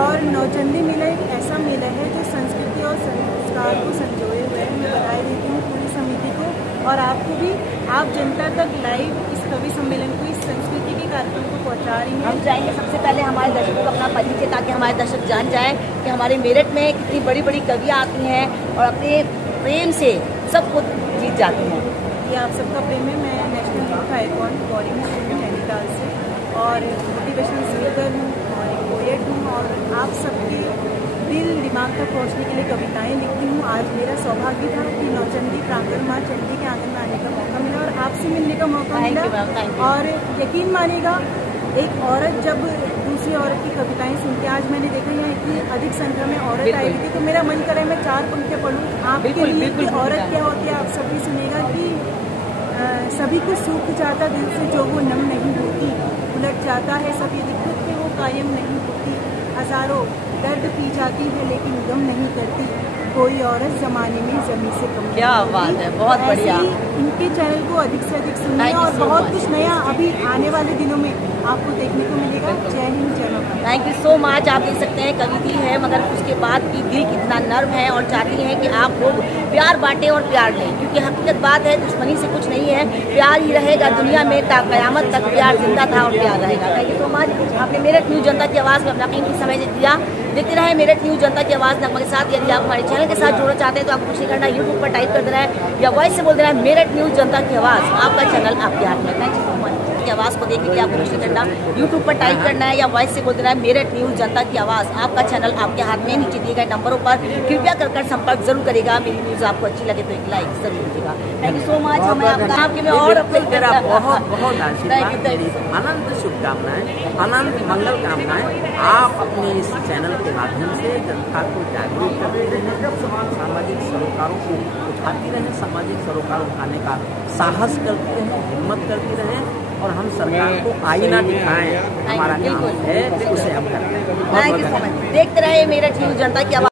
और नौचंदी मेला एक ऐसा मेला है जो संस्कृति और संस्कार को संजोए हुए है। मैं बधाई देती हूँ पूरी समिति को और आपको भी। आप जनता तक लाइव इस कवि सम्मेलन को, इस संस्कृति के कार्यक्रम को पहुँचा रही हैं। हम चाहेंगे सबसे पहले हमारे दर्शकों को अपना परिचय, ताकि हमारे दर्शक जान जाएं कि हमारे मेरठ में कितनी बड़ी बड़ी कवियाँ आती हैं और अपने प्रेम से सबको जीत जाती हैं। ये आप सबका प्रेम है। मैं नेशनल यूथ आइकॉन बॉडी में हूँ नैनीताल से और मोटिवेशनल स्पीकर हूँ और एक पोएट हूँ और आप सबके दिल दिमाग तक पहुँचने के लिए कविताएं लिखती हूँ। आज मेरा सौभाग्य था कि नौचंदी प्रांगण माँ चंडी के आंगन में आने का मौका मिला और आपसे मिलने का मौका मिला। और यकीन मानिएगा, एक औरत जब दूसरी औरत की कविताएं सुनती है, आज मैंने देखा यहाँ इतनी अधिक संख्या में औरत आई थी तो मेरा मन करे मैं 4 पंक्तियाँ पढ़ूँ आपके लिए कि औरत क्या होती है। आप सब भी सुनेगा कि सभी को सूख जाता दिल से जो वो नम नहीं होती, उलट जाता है सभी खुद पे वो कायम नहीं होती, हजारों दर्द पी जाती है लेकिन गम नहीं करती, कोई औरत जमाने में जमीन से कम। क्या बात है, बहुत बढ़िया। इनके चैनल को अधिक से अधिक सुनिए और बहुत कुछ नया अभी आने वाले दिनों में आपको देखने को मिलेगा। जय हिंद, जय माता। Thank you so much. आप देख सकते हैं कविता है मगर उसके बाद भी दिल कितना नर्म है और चाहती हैं कि आप लोग प्यार बांटें और प्यार लें, क्योंकि हकीकत बात है दुश्मनी से कुछ नहीं है, प्यार ही रहेगा दुनिया में, क़यामत तक प्यार जिंदा था और प्यार रहेगा। Thank you so much. आपने मेरठ न्यूज़ जनता की आवाज़ में अपना कीमती समय दिया। देखते रहे मेरठ न्यूज़ जनता की आवाज़ नगमा के साथ। यदि आप हमारे चैनल के साथ जुड़ना चाहते हैं तो आपको कुछ नहीं करना, यूट्यूब पर टाइप कर देना है या वॉइस से बोल देना है मेरठ न्यूज़ जनता की आवाज़। आपका चैनल आपके हाथ में। Thank you so much. की आवाज़ को देखने के लिए आपको कुछ नहीं करना, यूट्यूब पर टाइप करना है या वॉइस से बोल देना है मेरठ न्यूज़ जनता की आवाज़। आपका चैनल आपके हाथ में, नीचे दिए गए नंबरों पर कृपया कर संपर्क जरूर करेगा। मेरी न्यूज़ आपको अच्छी लगे तो एक लाइक जरूर दीजिएगा। Thank you so much. हमें आपके में और बहुत बहुत अनंत शुभकामनाएं, अनंत मंगल कामनाएं। आप अपने इस चैनल के माध्यम से जनता को जागरूक करते रहें, सामाजिक सरोकारों को उठाती रहें, सामाजिक सरोकार उठाने का साहस करती रहें, हिम्मत करती रहें और हम सरकार को आईना दिखाएं। हमारा काम है, उसे हम करते हैं। देखते रहे मेरठ न्यूज़ जनता की आवाज़।